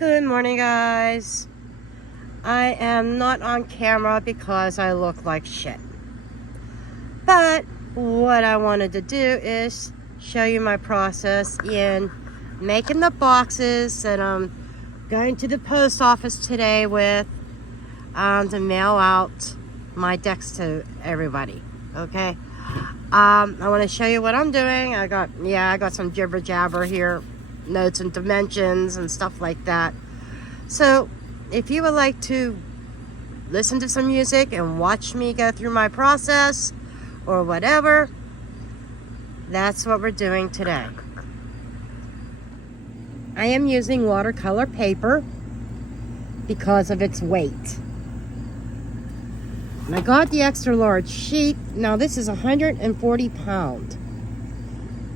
Good morning, guys. I am not on camera because I look like shit. But what I wanted to do is show you my process in making the boxes that I'm going to the post office today with to mail out my decks to everybody. Okay. I want to show you what I'm doing. I got some jibber jabber here, notes and dimensions and stuff like that. So if you would like to listen to some music and watch me go through my process or whatever, that's what we're doing today. I am using watercolor paper because of its weight. And I got the extra large sheet. Now this is 140 pounds.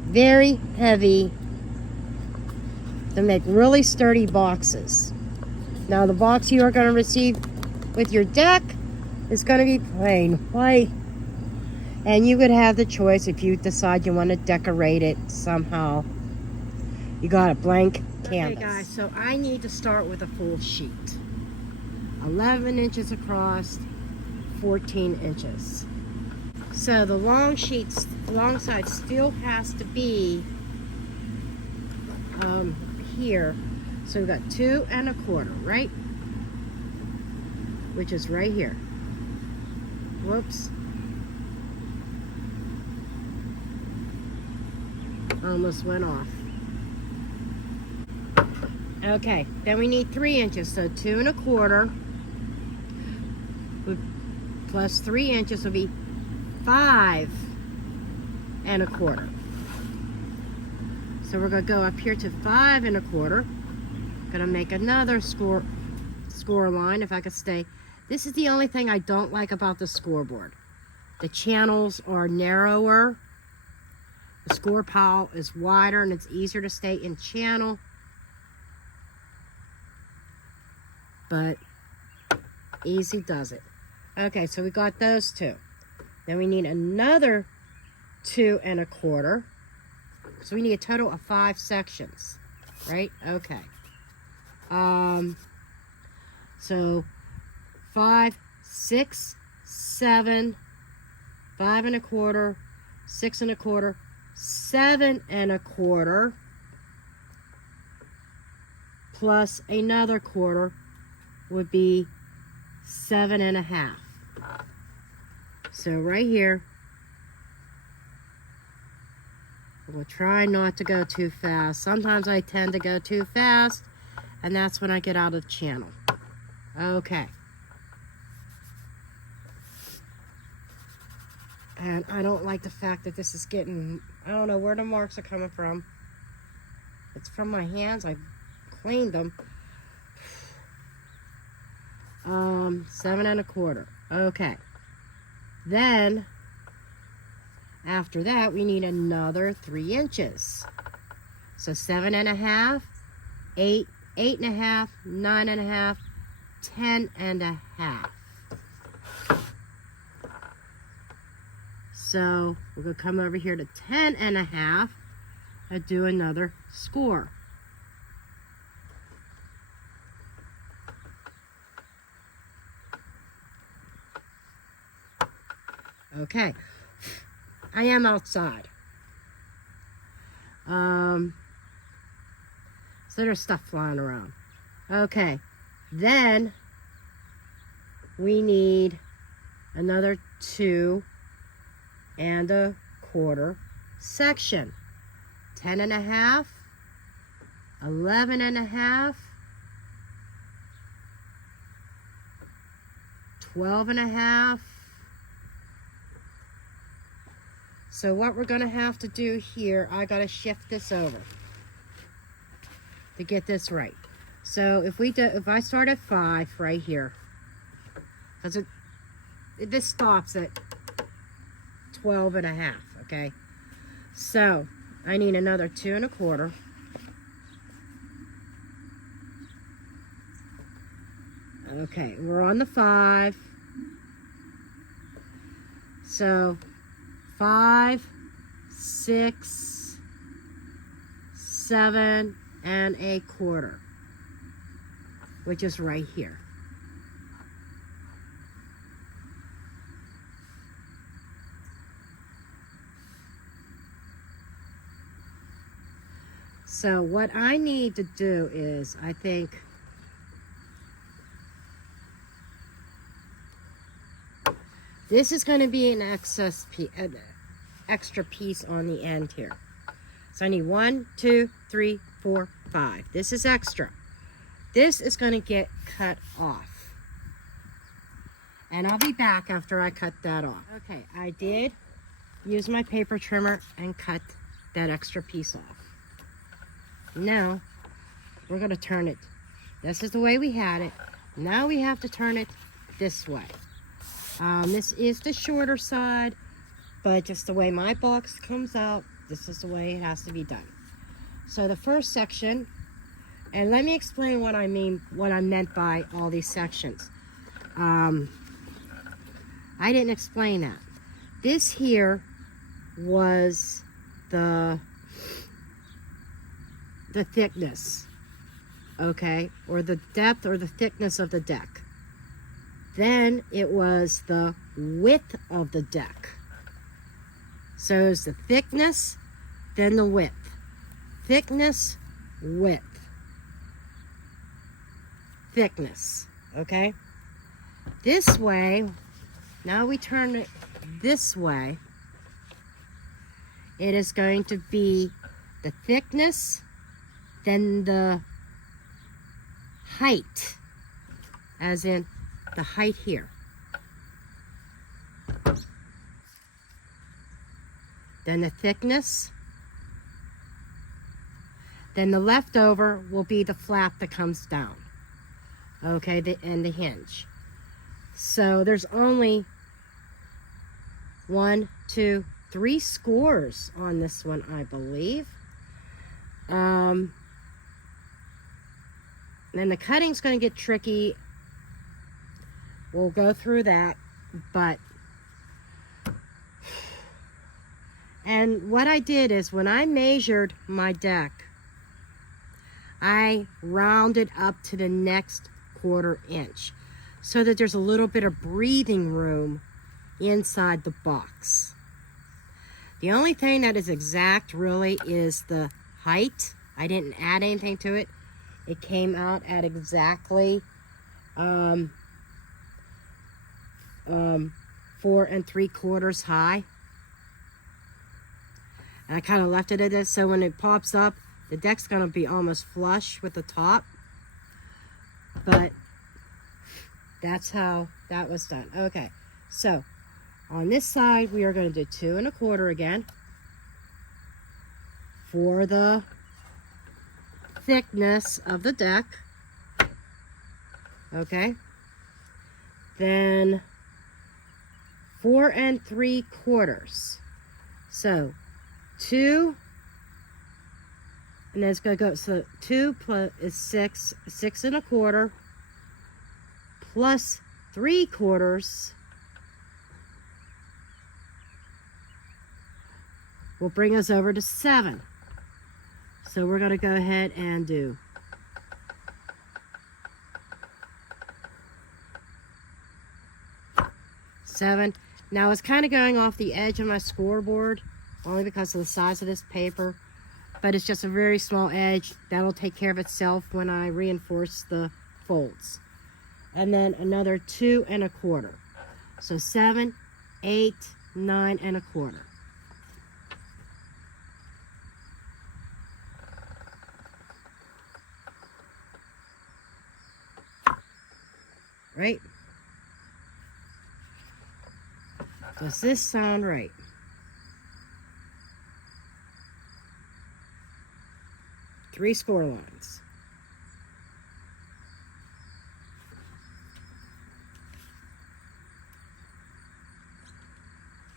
Very heavy to make really sturdy boxes. Now the box you are going to receive with your deck is going to be plain white. And you could have the choice if you decide you want to decorate it somehow. You got a blank canvas. Okay guys, so I need to start with a full sheet. 11 inches across, 14 inches. So the long side still has to be here. So we've got 2 1/4, right? Which is right here. Whoops. Almost went off. Okay, then we need 3 inches. So 2 1/4 plus 3 inches will be 5 1/4. So we're going to go up here to 5 1/4. Gonna make another score line if I could stay. This is the only thing I don't like about the scoreboard. The channels are narrower. The score pile is wider and it's easier to stay in channel. But easy does it. Okay, so we got those two. Then we need another 2 1/4. So we need a total of 5 sections, right? Okay. So 5, 6, 7, 5 1/4, 6 1/4, 7 1/4, plus another quarter would be 7 1/2. So right here, we'll try not to go too fast. Sometimes I tend to go too fast, and that's when I get out of channel. Okay. And I don't like the fact that this is getting, I don't know where the marks are coming from. It's from my hands. I cleaned them. 7 1/4. Okay. Then, after that, we need another 3 inches. So 7 1/2, 8, 8 1/2, 9 1/2, 10 1/2. So we're going to come over here to 10 1/2 and do another score. Okay. I am outside. So there's stuff flying around. Okay. Then we need another 2 1/4 section. 10 1/2, 11 1/2, 12 1/2. So what we're going to have to do here, I got to shift this over to get this right. So if I start at 5 right here, because this stops at 12 1/2, okay? So I need another 2 1/4. Okay, we're on the 5. So 5, 6, 7 1/4. which is right here. So what I need to do is, I think, this is going to be an extra piece on the end here. So I need 1, 2, 3, 4, 5. This is extra. This is going to get cut off. And I'll be back after I cut that off. Okay, I did use my paper trimmer and cut that extra piece off. Now, we're going to turn it. This is the way we had it. Now we have to turn it this way. This is the shorter side, but just the way my box comes out, this is the way it has to be done. So the first section, and let me explain what I meant by all these sections. I didn't explain that. This here was the thickness, okay, or the depth or the thickness of the deck. Then it was the width of the deck. So it's the thickness, then the width. Thickness, width. Thickness, okay? This way, now we turn it this way, it is going to be the thickness, then the height, as in the height here. Then the thickness. Then the leftover will be the flap that comes down. Okay, and the hinge. So there's only 1, 2, 3 scores on this one, I believe. Then the cutting's going to get tricky. We'll go through that, but, and what I did is when I measured my deck, I rounded up to the next 1/4 inch so that there's a little bit of breathing room inside the box. The only thing that is exact really is the height. I didn't add anything to it. It came out at exactly 4 3/4 high. And I kind of left it at this, so when it pops up, the deck's going to be almost flush with the top. But that's how that was done. Okay, so on this side, we are going to do 2 1/4 again for the thickness of the deck. Okay, then 4 3/4. So 2, and then it's going to go, so 2 plus is 6, 6 1/4 plus 3/4 will bring us over to 7. So we're going to go ahead and do 7. Now it's kind of going off the edge of my scoreboard only because of the size of this paper, but it's just a very small edge. That'll take care of itself when I reinforce the folds. And then another 2 1/4. So 7, 8, 9 1/4. Right? Does this sound right? Three score lines.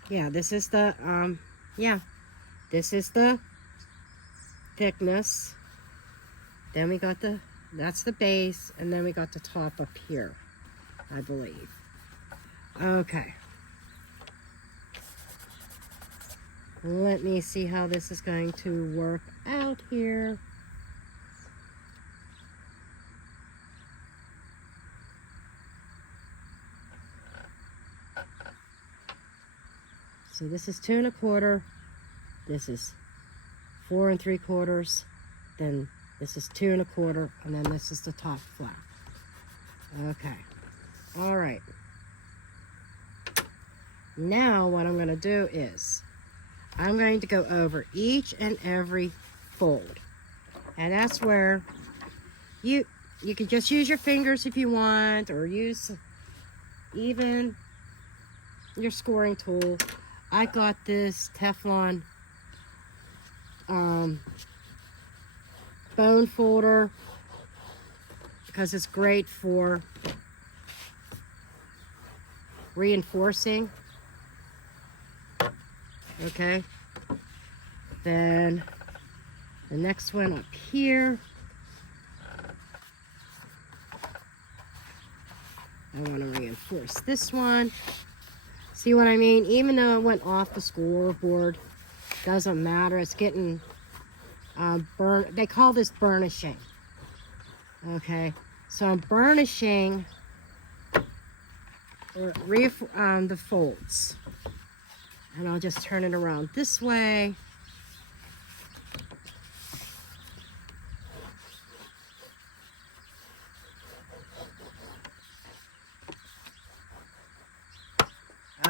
Yeah, this is the, this is the thickness. Then we got that's the base, and then we got the top up here, I believe. Okay. Let me see how this is going to work out here. So this is 2 1/4. This is 4 3/4. Then this is 2 1/4, and then this is the top flap. Okay. All right. Now what I'm going to do is I'm going to go over each and every fold. And that's where you can just use your fingers if you want, or use even your scoring tool. I got this Teflon bone folder because it's great for reinforcing. Okay, then the next one up here, I want to reinforce this one. See what I mean? Even though it went off the scoreboard, doesn't matter. It's getting burned. They call this burnishing. Okay, so I'm burnishing the folds. And I'll just turn it around this way.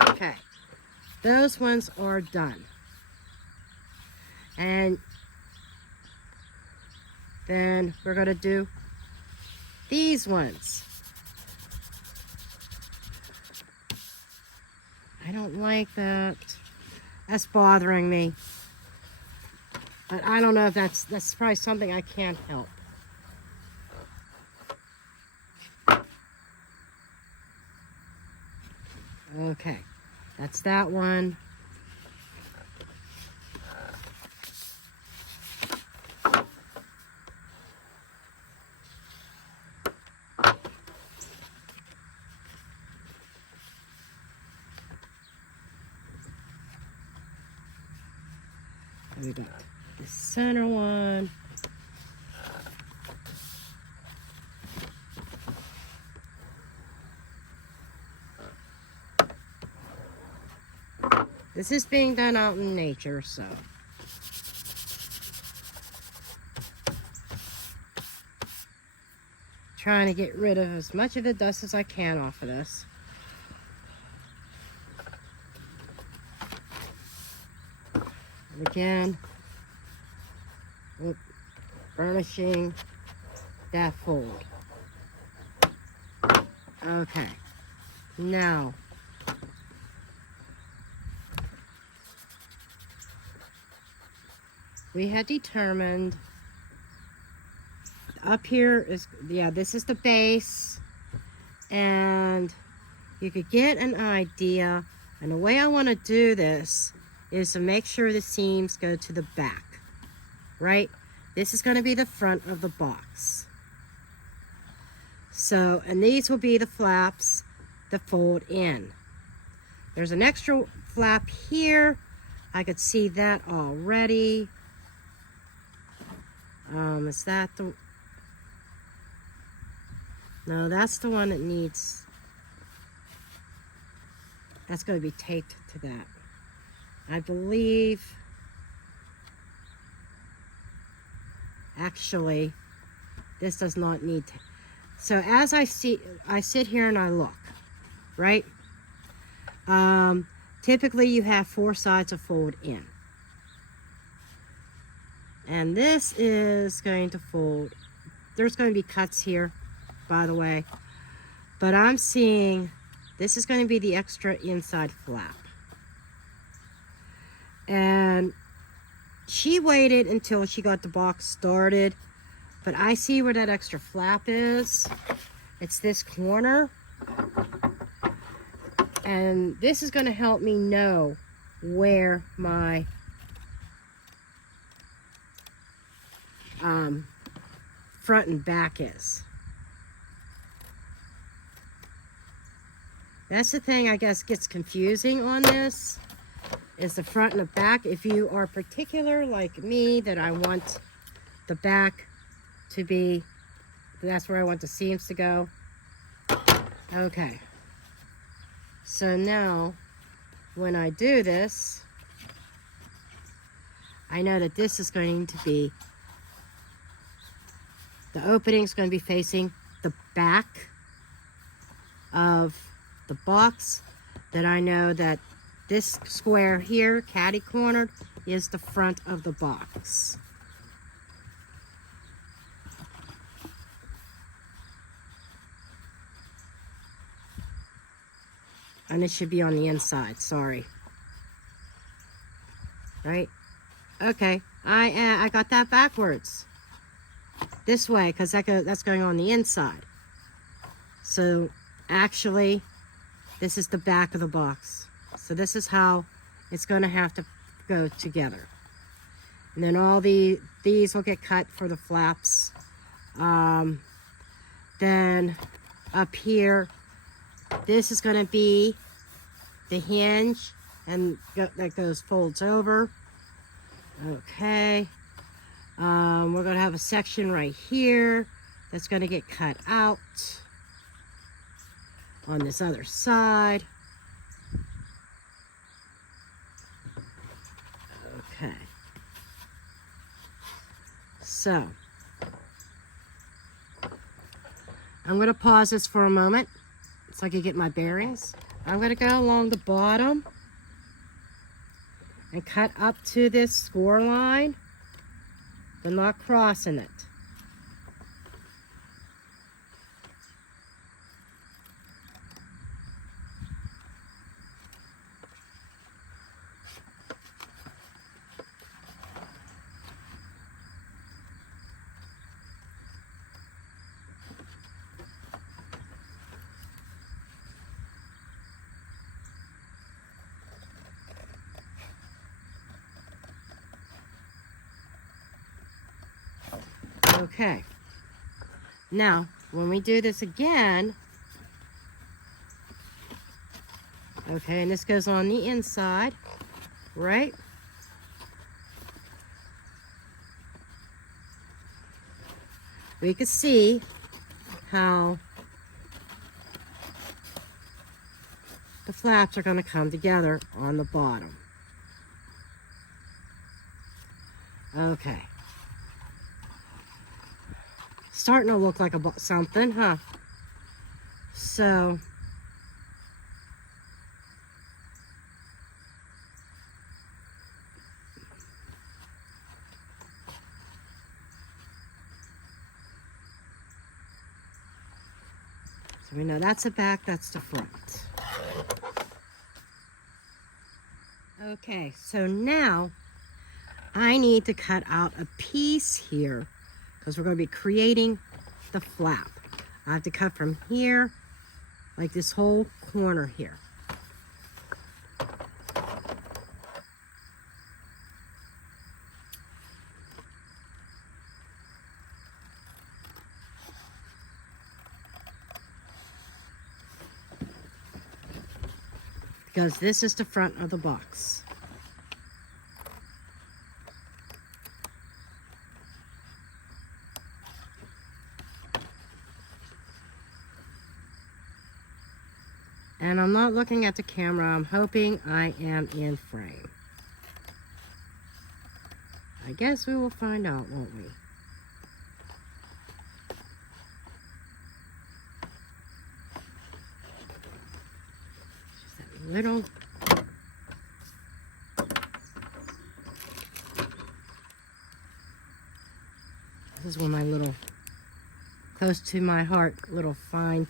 Okay, those ones are done. And then we're going to do these ones. I don't like that. That's bothering me. But I don't know if that's probably something I can't help. Okay, that's that one. We got the center one. This is being done out in nature, so. Trying to get rid of as much of the dust as I can off of this. And again, burnishing that fold. Okay, now we had determined up here is, yeah, this is the base, and you could get an idea. And the way I want to do this is to make sure the seams go to the back, right? This is going to be the front of the box. So, and these will be the flaps that fold in. There's an extra flap here. I could see that already. Is that the... No, that's the one that needs... That's going to be taped to that. I believe... Actually, this does not need to... So as I sit here and I look, right? Typically you have 4 sides of fold in. And this is going to fold. There's going to be cuts here, by the way. But I'm seeing this is going to be the extra inside flap. And she waited until she got the box started. But I see where that extra flap is. It's this corner. And this is going to help me know where my front and back is. That's the thing I guess gets confusing on this, is the front and the back. If you are particular like me, that I want the back to be, that's where I want the seams to go. Okay. So now when I do this, I know that this is going to be, the opening is going to be facing the back of the box. That I know that this square here, catty cornered, is the front of the box. And it should be on the inside, sorry. Right? Okay, I got that backwards. This way, because that's going on the inside. So, actually, this is the back of the box. So this is how it's going to have to go together. And then all these will get cut for the flaps. Then up here, this is going to be the hinge, and that folds over. Okay. We're going to have a section right here that's going to get cut out on this other side. Okay. So, I'm going to pause this for a moment so I can get my bearings. I'm going to go along the bottom and cut up to this score line, but not crossing it. Okay, now when we do this again, okay, and this goes on the inside, right? We can see how the flaps are going to come together on the bottom. Okay. Starting to look like something, huh? So we know that's the back, that's the front. Okay, so now I need to cut out a piece here because we're going to be creating the flap. I have to cut from here, like this whole corner here. Because this is the front of the box. And I'm not looking at the camera. I'm hoping I am in frame. I guess we will find out, won't we? Just that little. This is one of my little, close to my heart, little fine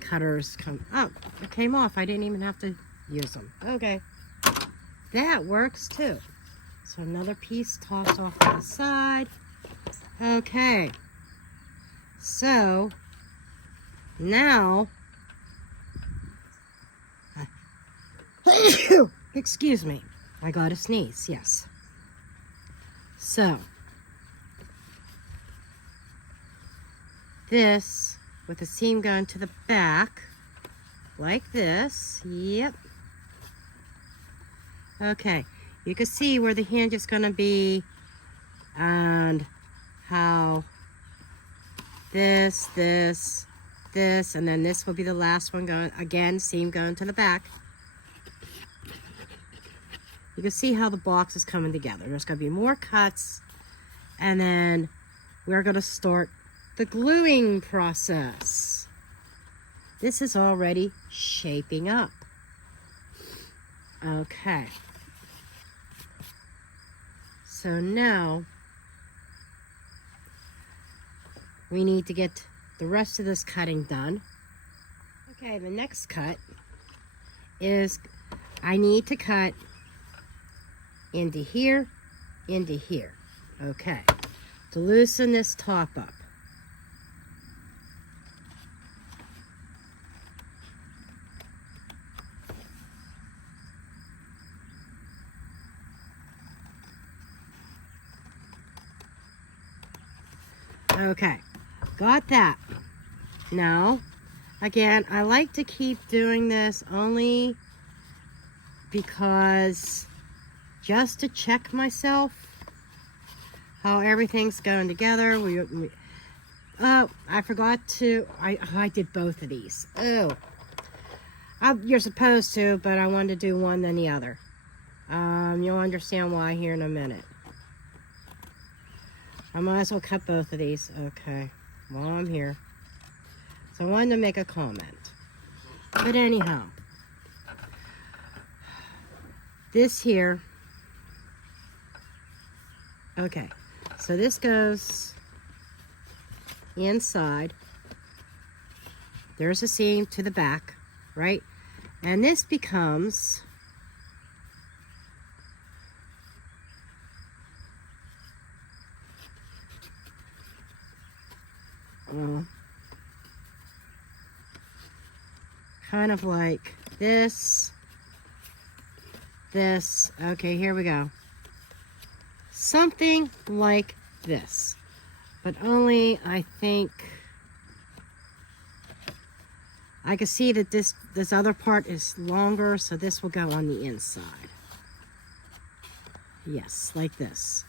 cutters come up. It came off. I didn't even have to use them. Okay. That works too. So another piece tossed off to the side. Okay. So now, excuse me, I got a sneeze, yes. So, this, with the seam going to the back, like this, yep. Okay, you can see where the hinge is going to be and how this this, and then this will be the last one going, again, seam going to the back. You can see how the box is coming together. There's going to be more cuts, and then we're going to start the gluing process. This is already shaping up. Okay. So now we need to get the rest of this cutting done. Okay, the next cut is I need to cut into here, into here. Okay, to loosen this top up. Okay, got that. Now, again, I like to keep doing this only because just to check myself how everything's going together. Oh, I forgot to, I did both of these. Oh, you're supposed to, but I wanted to do one then the other. You'll understand why here in a minute. I might as well cut both of these. Okay, while I'm here. So I wanted to make a comment. But anyhow, this here, okay, so this goes inside. There's a seam to the back, right? And this becomes kind of like this. Okay, here we go. Something like this, but only I think I can see that this other part is longer, so this will go on the inside. Yes, like this.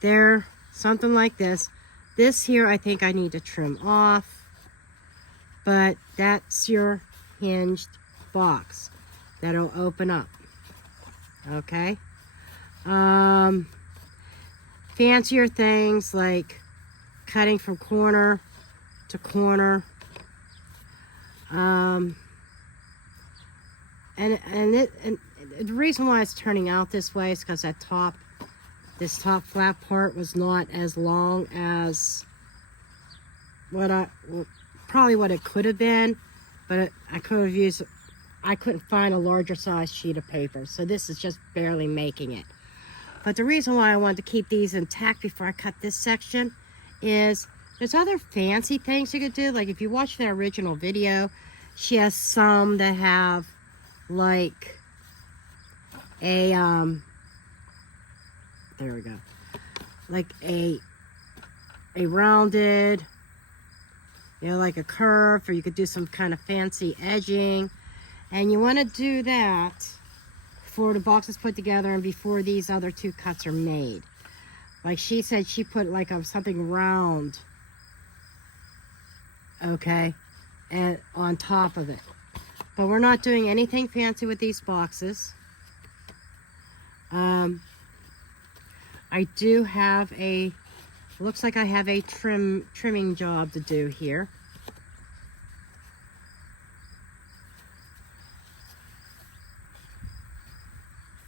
There, something like this. This here I think I need to trim off, but that's your hinged box that'll open up. Okay. Fancier things like cutting from corner to corner. And the reason why it's turning out this way is because this top flat part was not as long as probably what it could have been, but I couldn't find a larger size sheet of paper, so this is just barely making it. But the reason why I wanted to keep these intact before I cut this section is there's other fancy things you could do. Like if you watch the original video, she has some that have like a there we go, like a rounded, you know, like a curve, or you could do some kind of fancy edging. And you want to do that before the box is put together and before these other two cuts are made. Like she said, she put like something round, okay, and on top of it. But we're not doing anything fancy with these boxes. I do have looks like I have a trimming job to do here.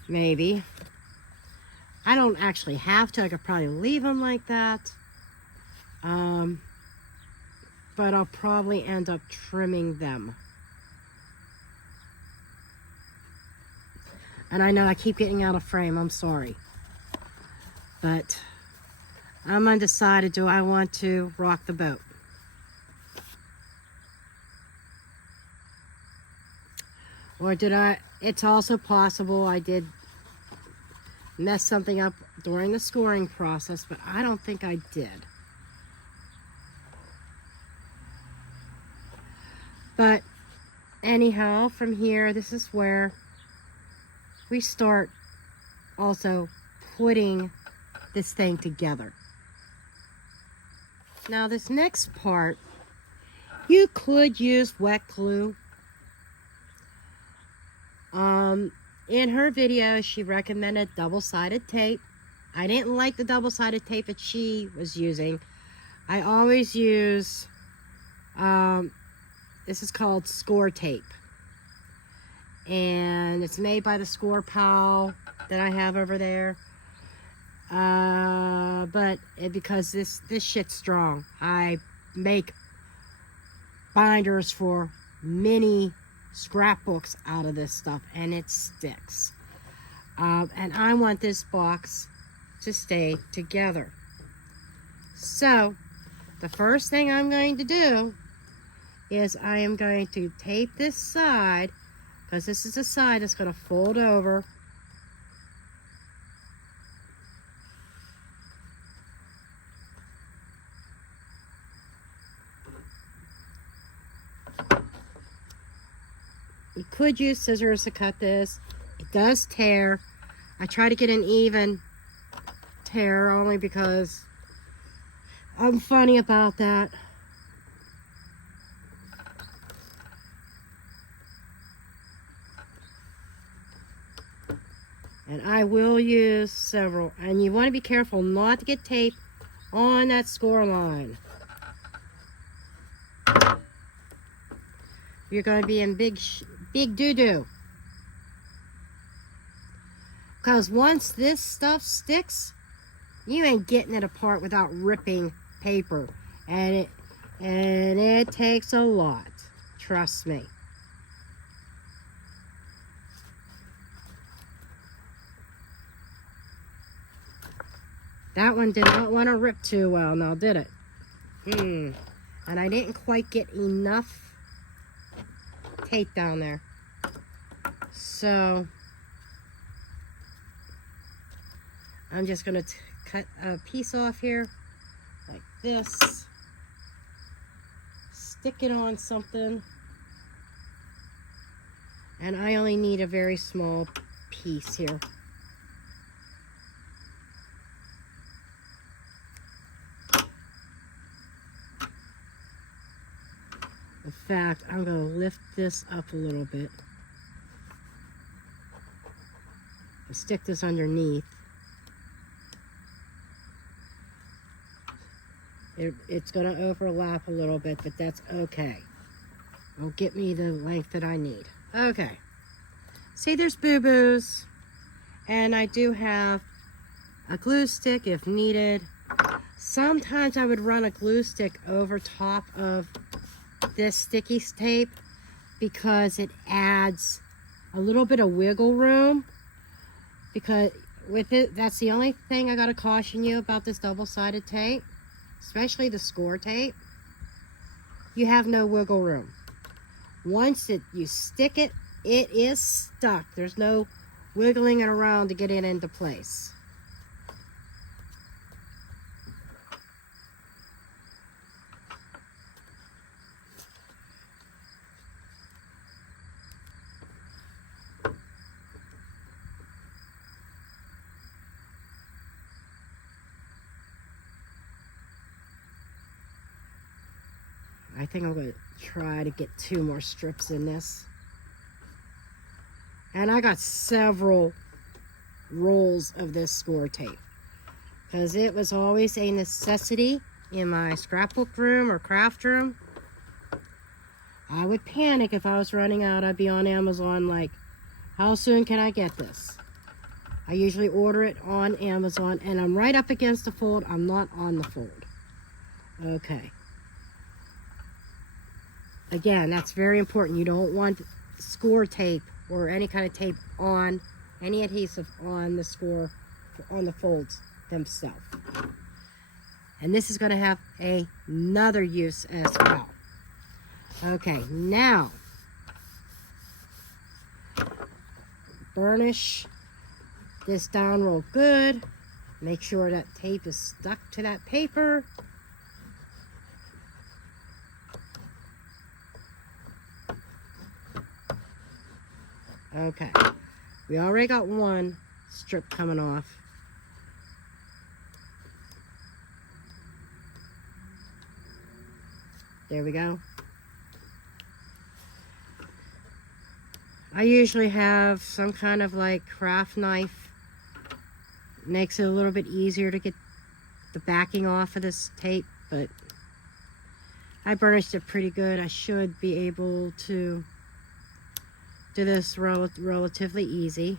Maybe. I don't actually have to. I could probably leave them like that. But I'll probably end up trimming them. And I know I keep getting out of frame. I'm sorry. But I'm undecided. Do I want to rock the boat? Or did I? It's also possible I did mess something up during the scoring process, but I don't think I did. But anyhow, from here, this is where we start also putting this thing together. Now this next part You could use wet glue. In her video, she recommended double-sided tape. I didn't like the double-sided tape that she was using. I always use, this is called score tape. And it's made by the Score Pal that I have over there. Because this shit's strong. I make binders for many scrapbooks out of this stuff, and it sticks. And I want this box to stay together. So the first thing I'm going to do is I am going to tape this side, because this is the side that's going to fold over. You could use scissors to cut this. It does tear. I try to get an even tear only because I'm funny about that. And I will use several. And you want to be careful not to get tape on that score line. You're going to be in big doo-doo. Because once this stuff sticks, you ain't getting it apart without ripping paper. And it takes a lot. Trust me. That one did not want to rip too well, now did it? And I didn't quite get enough tape down there. So I'm just going to cut a piece off here like this. Stick it on something. And I only need a very small piece here. In fact, I'm going to lift this up a little bit and stick this underneath. It's going to overlap a little bit, but that's okay. It'll get me the length that I need. Okay. See, there's boo-boos. And I do have a glue stick if needed. Sometimes I would run a glue stick over top of this sticky tape because it adds a little bit of wiggle room. Because with it, that's the only thing I got to caution you about this double-sided tape, especially the score tape. You have no wiggle room. Once you stick it, it is stuck. There's no wiggling it around to get it into place. I think I'm going to try to get 2 more strips in this. And I got several rolls of this score tape, because it was always a necessity in my scrapbook room or craft room. I would panic if I was running out. I'd be on Amazon like, how soon can I get this? I usually order it on Amazon, and I'm right up against the fold. I'm not on the fold. Okay. Again, that's very important. You don't want score tape or any kind of tape on, any adhesive on the score, on the folds themselves. And this is going to have another use as well. Okay, now burnish this down real good. Make sure that tape is stuck to that paper. Okay, we already got one strip coming off. There we go. I usually have some kind of like craft knife. Makes it a little bit easier to get the backing off of this tape, but I burnished it pretty good. I should be able to do this relatively easy.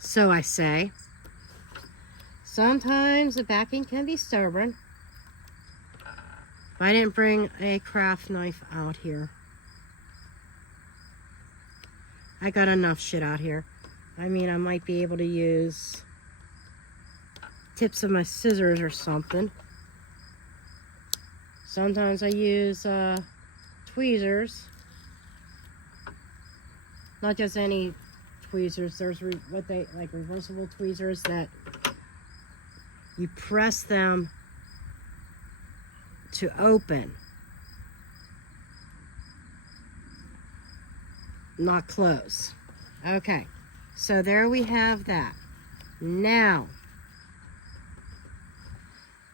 So I say, sometimes the backing can be stubborn. I didn't bring a craft knife out here. I got enough shit out here. I mean, I might be able to use tips of my scissors or something. Sometimes I use tweezers. Not just any tweezers. There's reversible tweezers that you press them to open, not close. Okay, so there we have that. Now,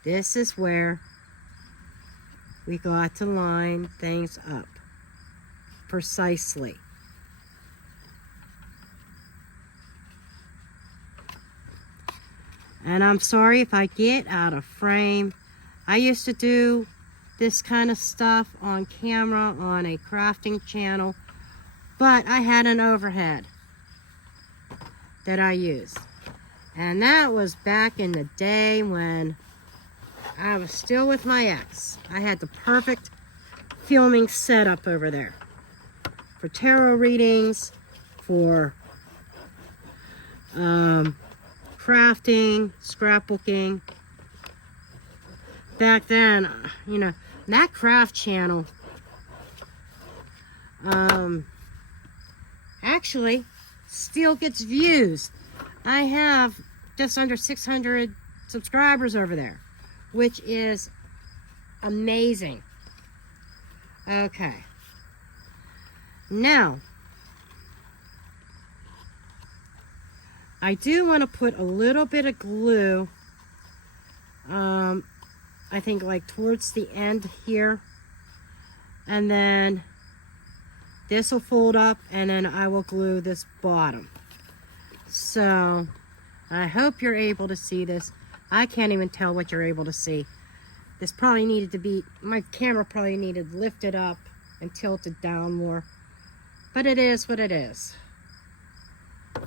this is where we got to line things up precisely. And I'm sorry if I get out of frame. I used to do this kind of stuff on camera on a crafting channel, but I had an overhead that I used. And that was back in the day when I was still with my ex. I had the perfect filming setup over there for tarot readings, for crafting, scrapbooking. Back then, you know, that craft channel actually still gets views. I have just under 600 subscribers over there, which is amazing. Okay. Now, I do want to put a little bit of glue, I think like towards the end here, and then this will fold up, and then I will glue this bottom. So I hope you're able to see this. I can't even tell what you're able to see. This probably needed to be, my camera probably needed lifted up and tilted down more, but it is what it is.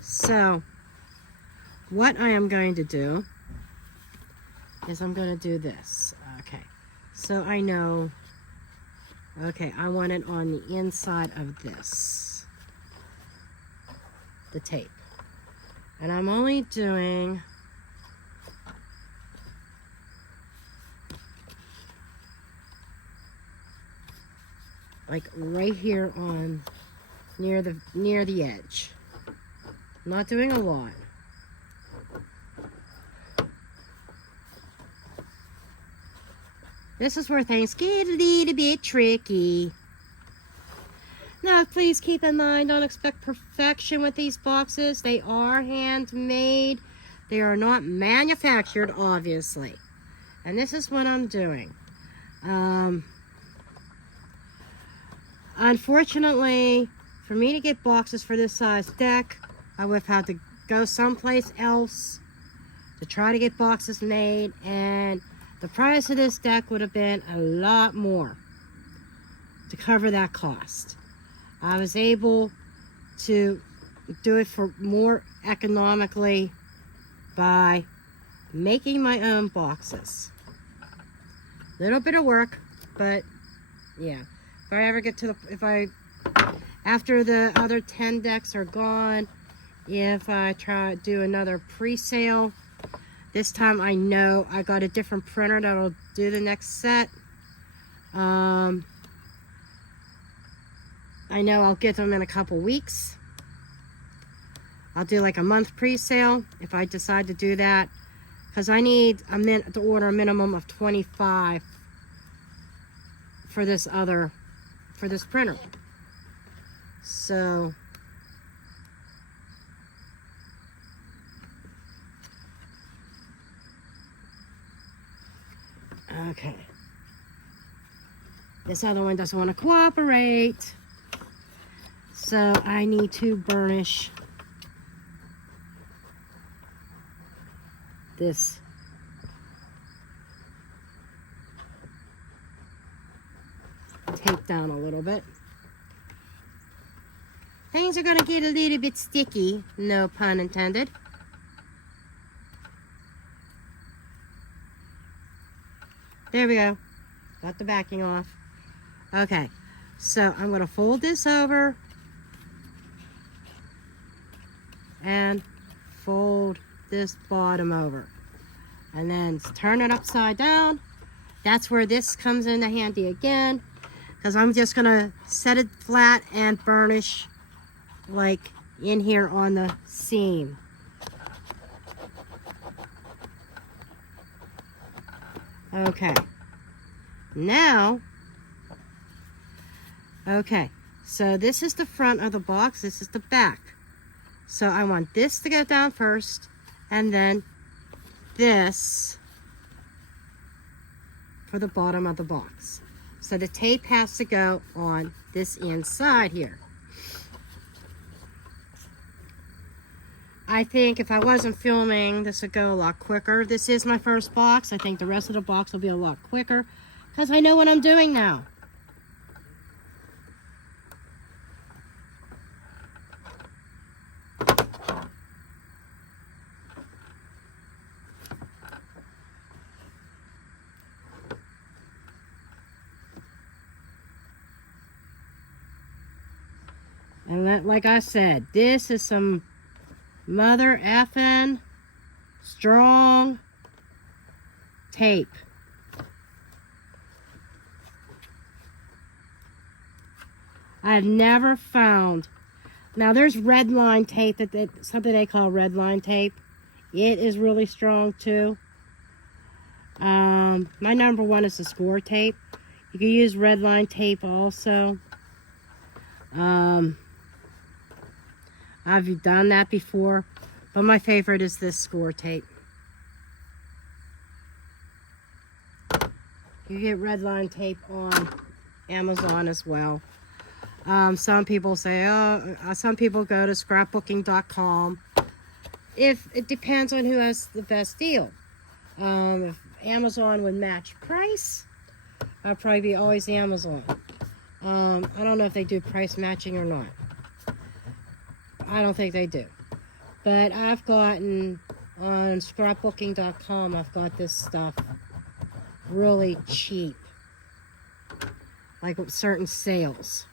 So what I am going to do is I'm going to do this. Okay, so I know, okay, I want it on the inside of this, the tape. And I'm only doing like right here on near the edge. I'm not doing a lot. This is where things get a little bit tricky. Now, please keep in mind, don't expect perfection with these boxes. They are handmade. They are not manufactured, obviously. And this is what I'm doing. Unfortunately, for me to get boxes for this size deck, I would have had to go someplace else to try to get boxes made, and the price of this deck would have been a lot more to cover that cost. I was able to do it for more economically by making my own boxes. Little bit of work, but yeah. If I ever get to the, after the other 10 decks are gone, if I try to do another pre-sale, this time I know I got a different printer that'll do the next set. I know I'll get them in a couple weeks. I'll do like a month pre-sale if I decide to do that, because I need to order a minimum of 25 for this printer. So Okay. This other one doesn't want to cooperate. So I need to burnish this. Tape down a little bit. Things are going to get a little bit sticky, no pun intended. There we go. Got the backing off. Okay, so I'm going to fold this over and fold this bottom over. And then turn it upside down. That's where this comes into handy again, because I'm just going to set it flat and burnish like in here on the seam. Okay. Now, okay, so this is the front of the box, this is the back. So I want this to go down first, and then this for the bottom of the box. So the tape has to go on this inside here. I think if I wasn't filming, this would go a lot quicker. This is my first box. I think the rest of the box will be a lot quicker because I know what I'm doing now. And like I said, this is some mother effing strong tape. I've never found, now there's red line tape, something they call red line tape. It is really strong too. My number one is the score tape. You can use red line tape also. I've done that before, but my favorite is this score tape. You get red line tape on Amazon as well. Some people say, some people go to scrapbooking.com. It depends on who has the best deal. If Amazon would match price, I'd probably be always Amazon. I don't know if they do price matching or not. I don't think they do. But I've gotten on scrapbooking.com, I've got this stuff really cheap. Like with certain sales.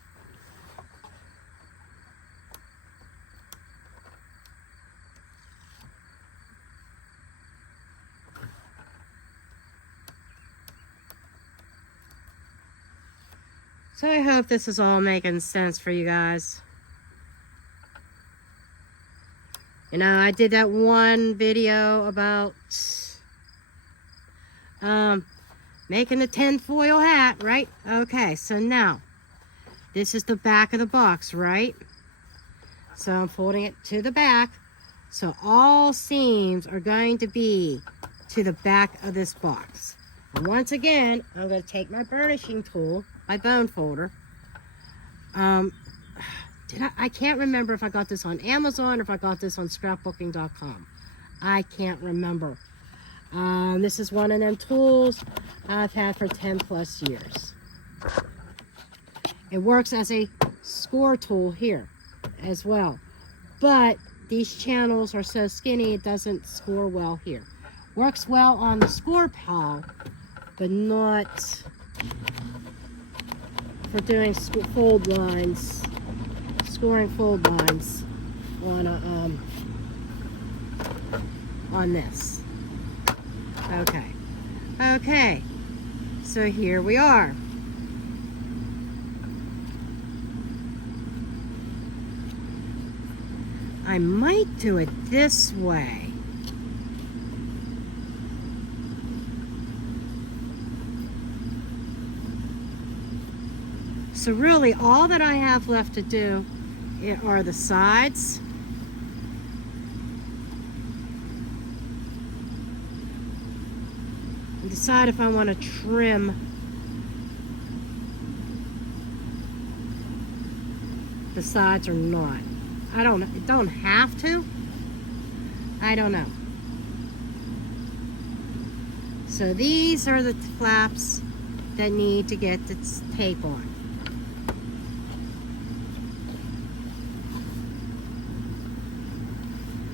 So I hope this is all making sense for you guys. You know, I did that one video about making a tinfoil hat, right? Okay, so now, this is the back of the box, right? So I'm folding it to the back. So all seams are going to be to the back of this box. And once again, I'm going to take my burnishing tool, my bone folder. I can't remember if I got this on Amazon or if I got this on scrapbooking.com. I can't remember. This is one of them tools I've had for 10 plus years. It works as a score tool here as well. But these channels are so skinny it doesn't score well here. Works well on the score pal, but not for doing fold lines, scoring fold lines on a on this. Okay, so here we are. I might do it this way. So really all that I have left to do are the sides. and decide if I want to trim the sides or not. I don't know. It don't have to. I don't know. So these are the flaps that need to get the tape on.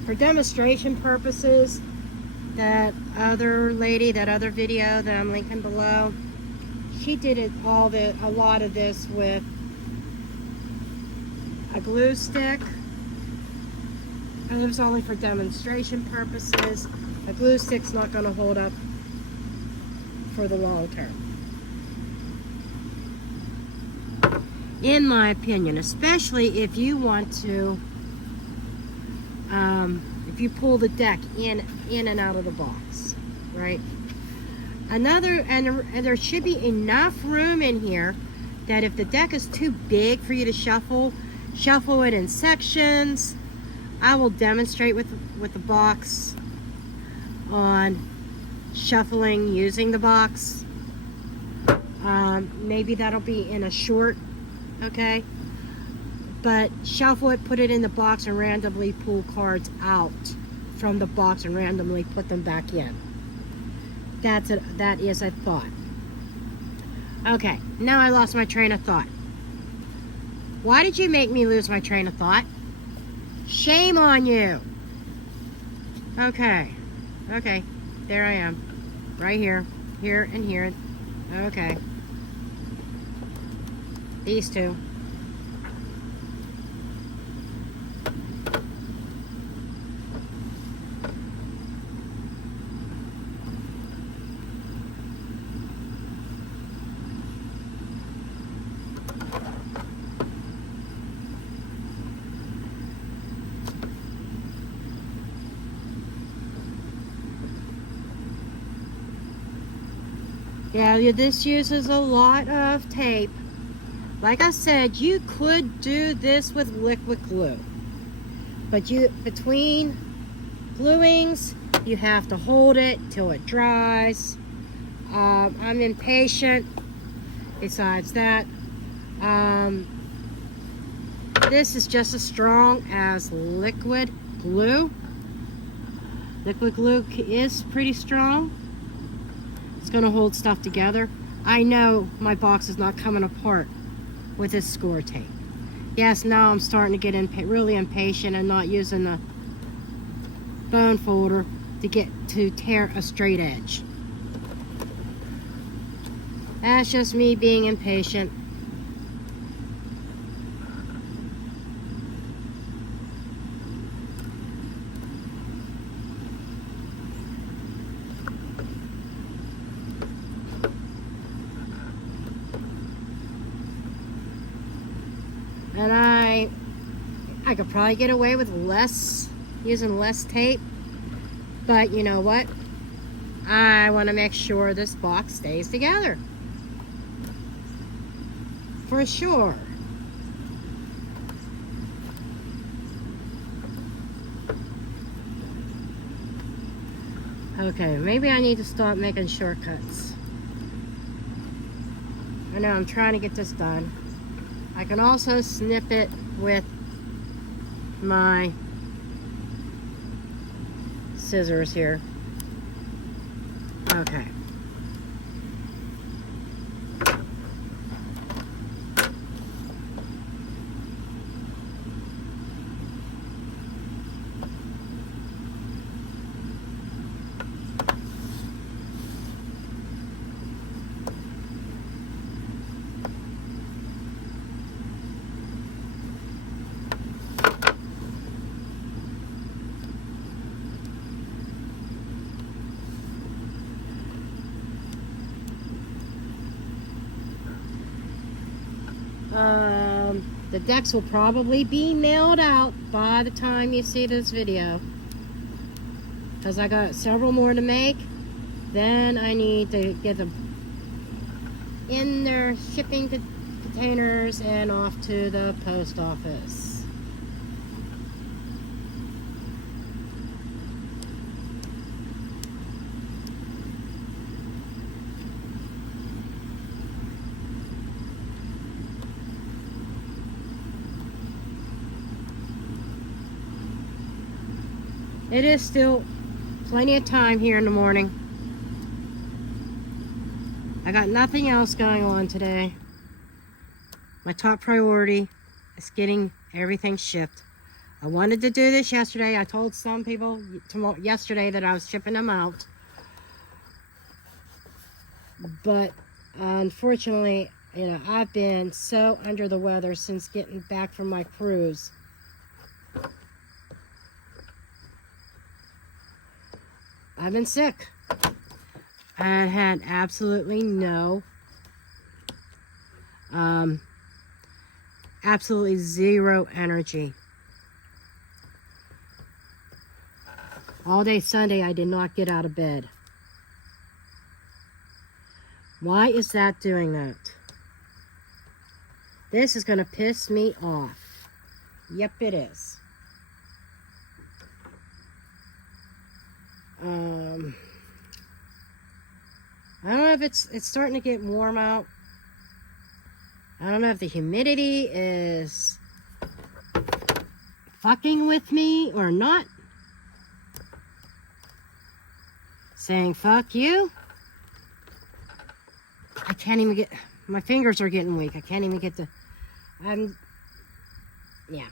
For demonstration purposes, that other lady, that other video that I'm linking below, she did it a lot of this with a glue stick. And it was only for demonstration purposes. A glue stick's not going to hold up for the long term, in my opinion, especially if you want to if you pull the deck in and out of the box, right? And there should be enough room in here that if the deck is too big for you to shuffle it in sections. I will demonstrate with the box on shuffling using the box. Maybe that'll be in a short, okay? But shuffle it, put it in the box, and randomly pull cards out from the box and randomly put them back in. That is a thought. Okay, now I lost my train of thought. Why did you make me lose my train of thought? Shame on you. Okay, there I am. Right here, here, and here. Okay. These two. Yeah, this uses a lot of tape. Like I said, you could do this with liquid glue. But between gluings, you have to hold it till it dries. I'm impatient. Besides that, this is just as strong as liquid glue. Liquid glue is pretty strong. It's going to hold stuff together. I know my box is not coming apart with this score tape. Yes, now I'm starting to get really impatient and not using the bone folder to tear a straight edge. That's just me being impatient. And I could probably get away with using less tape, but you know what? I want to make sure this box stays together. For sure. Okay, maybe I need to stop making shortcuts. I know I'm trying to get this done. I can also snip it with my scissors here. Okay. The decks will probably be mailed out by the time you see this video, because I got several more to make. Then I need to get them in their shipping containers and off to the post office. It is still plenty of time here in the morning. I got nothing else going on today. My top priority is getting everything shipped. I wanted to do this yesterday. I told some people yesterday that I was shipping them out. But unfortunately, you know, I've been so under the weather since getting back from my cruise. I've been sick. I had absolutely no, absolutely zero energy. All day Sunday, I did not get out of bed. Why is that doing that? This is going to piss me off. Yep, it is. I don't know if it's starting to get warm out. I don't know if the humidity is fucking with me or not. Saying fuck you. I can't even get, my fingers are getting weak. I can't even get the, yeah.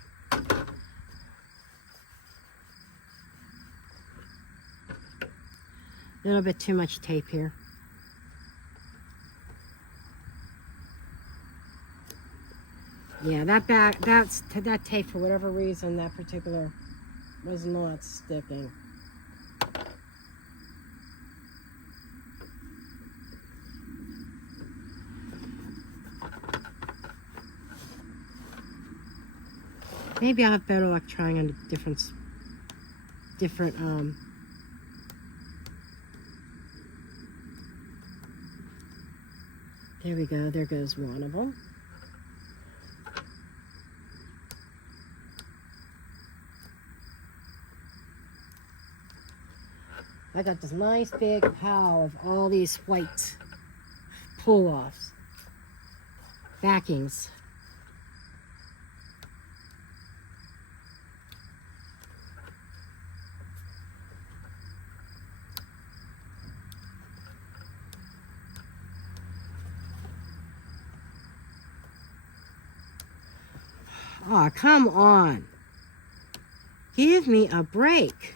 A little bit too much tape here. Yeah, that tape, for whatever reason, that particular was not sticking. Maybe I'll have better luck trying on a different, there we go, there goes one of them. I got this nice big pile of all these white pull-offs, backings. Oh, come on. Give me a break.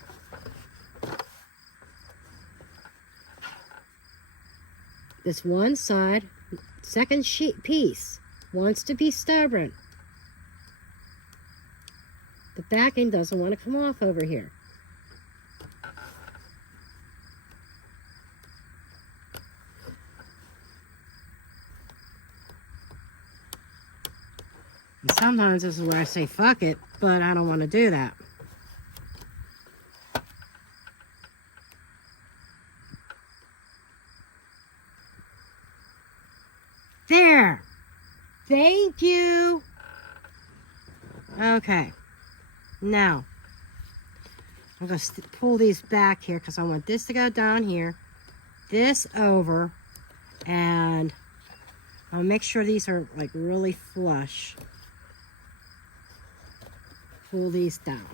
This one side, second piece, wants to be stubborn. The backing doesn't want to come off over here. And sometimes this is where I say fuck it, but I don't want to do that. There. Thank you. Okay. Now, I'm going to pull these back here because I want this to go down here, this over, and I'll make sure these are like really flush. Pull these down.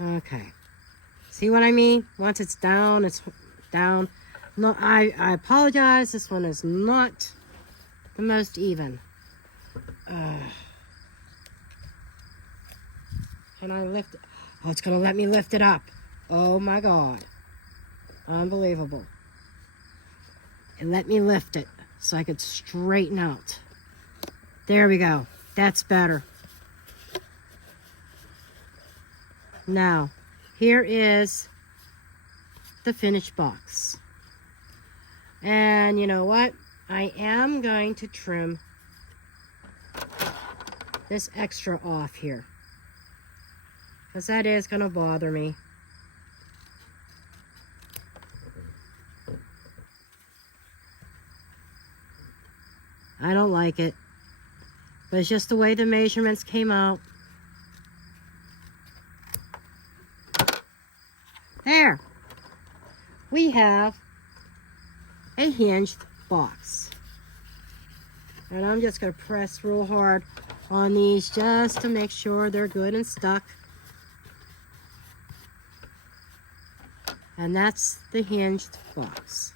Okay. See what I mean? Once it's down, it's down. No, I apologize. This one is not the most even. Can I lift it? Oh, it's going to let me lift it up. Oh my God. Unbelievable. And let me lift it so I could straighten out. There we go. That's better. Now, here is the finished box. And you know what? I am going to trim this extra off here, because that is going to bother me. I don't like it, but it's just the way the measurements came out. There, we have a hinged box. And I'm just going to press real hard on these just to make sure they're good and stuck. And that's the hinged box.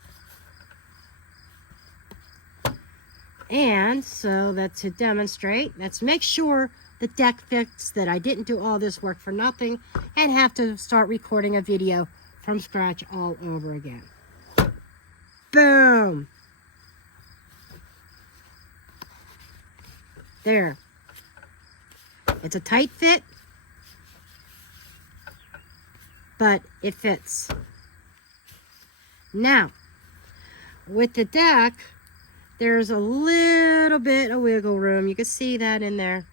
And so that's to demonstrate. Let's make sure the deck fits, that I didn't do all this work for nothing and have to start recording a video from scratch all over again. Boom. There. It's a tight fit, but it fits. Now, with the deck, there's a little bit of wiggle room. You can see that in there.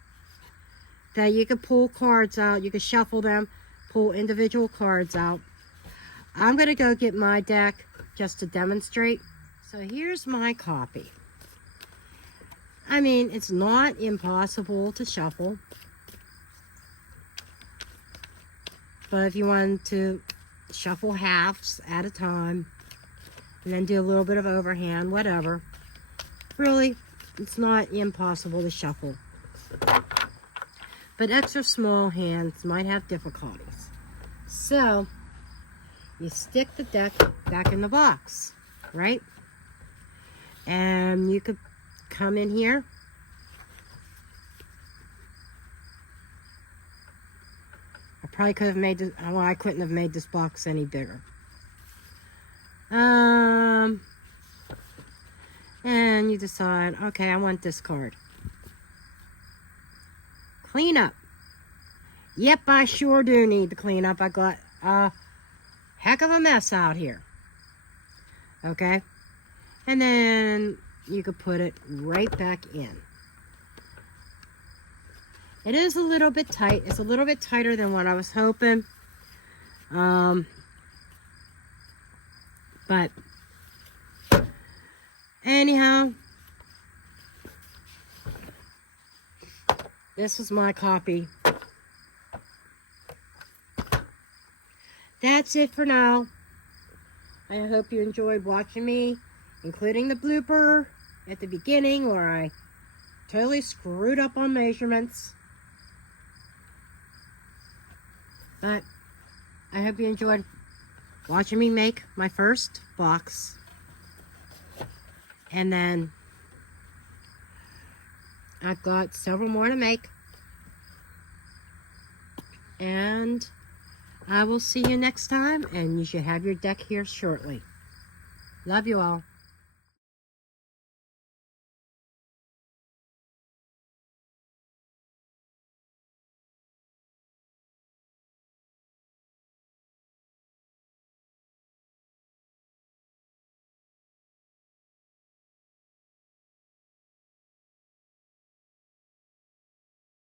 That you can pull cards out. You can shuffle them, pull individual cards out. I'm going to go get my deck just to demonstrate. So here's my copy. I mean, it's not impossible to shuffle. But if you want to shuffle halves at a time, and then do a little bit of overhand, whatever. Really, it's not impossible to shuffle. But extra small hands might have difficulties. So, you stick the deck back in the box, right? And you could come in here. I probably could have made this, well, I couldn't have made this box any bigger. And you decide, okay, I want this card. Clean up. Yep, I sure do need to clean up. I got a heck of a mess out here. Okay? And then you could put it right back in. It is a little bit tight. It's a little bit tighter than what I was hoping. But anyhow, this was my copy. That's it for now. I hope you enjoyed watching me, including the blooper at the beginning where I totally screwed up on measurements. But I hope you enjoyed watching me make my first box. And then I've got several more to make. And I will see you next time, and you should have your deck here shortly. Love you all.